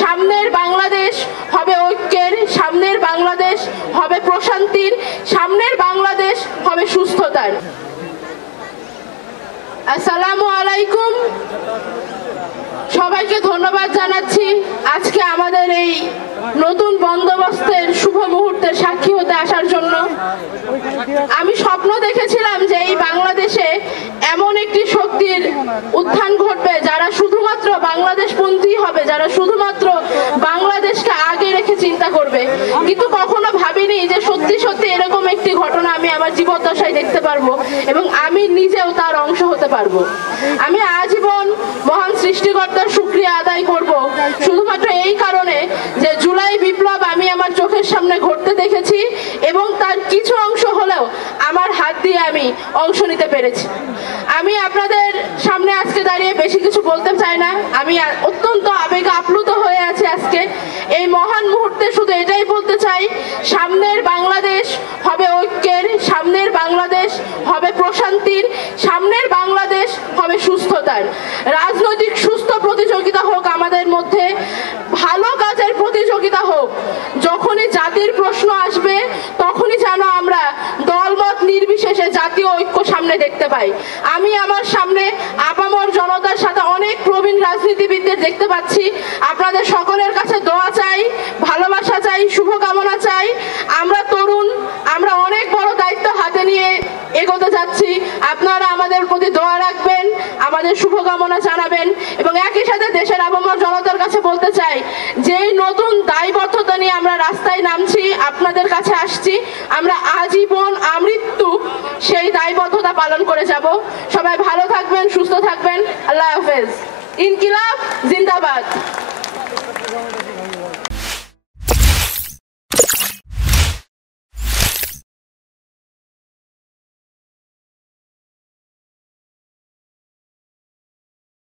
সামনের বাংলাদেশ হবে ঐক্যের, সামনের বাংলাদেশ হবে প্রশান্তির, সামনের বাংলাদেশ হবে সুস্থতার। আসসালামু আলাইকুম, সবাইকে ধন্যবাদ জানাচ্ছি আজকে আমাদের এই নতুন বন্দোবস্তের শুভ মুহূর্তের সাক্ষী হতে আসার জন্য। আমি স্বপ্ন দেখেছিলাম যে এই বাংলাদেশে এমন একটি শক্তির উত্থান ঘটবে যারা শুধুমাত্র বাংলাদেশপন্থী হবে, যারা শুধুমাত্র বাংলাদেশকে আগে রেখে চিন্তা করবে, কিন্তু কখনো ভাবিনি যে সত্যি সত্যি এরকম একটি ঘটনা আমি আমার জীবদ্দশায় দেখতে পারবো এবং আমি নিজেও তার অংশ হতে পারবো। আমি আজীবন মহান সৃষ্টিকর্তার শুকরিয়া আদায় করব শুধুমাত্র এই কারণে যে জুলাই বিপ্লব আমি আমার চোখের সামনে ঘটতে দেখেছি এবং তার কিছু অংশ হলেও আমার হাত দিয়ে আমি অংশ নিতে পেরেছি। আমি আপনাদের সামনে আজকে দাঁড়িয়ে বেশি কিছু বলতে চাই না, আমি অত্যন্ত আবেগে আপ্লুত হয়ে আছি আজকে এই মহান মুহূর্তে। শুধু এটাই বলতে চাই, সামনের বাংলাদেশ হবে ঐক্যের, সামনের বাংলাদেশ হবে প্রশান্তির, সামনের বাংলাদেশ হবে সুস্থতার। রাজনৈতিক সুস্থ প্রতিযোগিতা হোক আমাদের মধ্যে, ভালো কাজের প্রতিযোগিতা হোক। যখনই জাতির প্রশ্ন আসবে তখনই যেন আমরা দলমত নির্বিশেষে জাতীয় ঐক্য সামনে দেখতে পাই। আমি আমার সামনে আপামর জনতার সাথে অনেক প্রবীণ রাজনীতিবিদদের দেখতে পাচ্ছি। আপনাদের সকলের কাছে দোয়া চাই, ভালোবাসা চাই, শুভকামনা চাই। আমরা তরুণ, আমরা অনেক বড় দায়িত্ব হাতে নিয়ে এগোতে যাচ্ছি। আপনারা আমাদের প্রতি দোয়া রাখবেন, আমাদের শুভকামনা জানাবেন এবং একই সাথে দেশের আপামর জনতার কাছে বলতে চাই, যেই নতুন দায়বদ্ধতা নিয়ে আমরা রাস্তায় নামছি, আপনাদের কাছে আসছি, আমরা আজীবন আমৃত্যু সেই দায়বদ্ধতা পালন করে যাব। সবাই ভালো থাকবেন, সুস্থ থাকবেন। আল্লাহ হাফেজ। ইনকিলাব জিন্দাবাদ।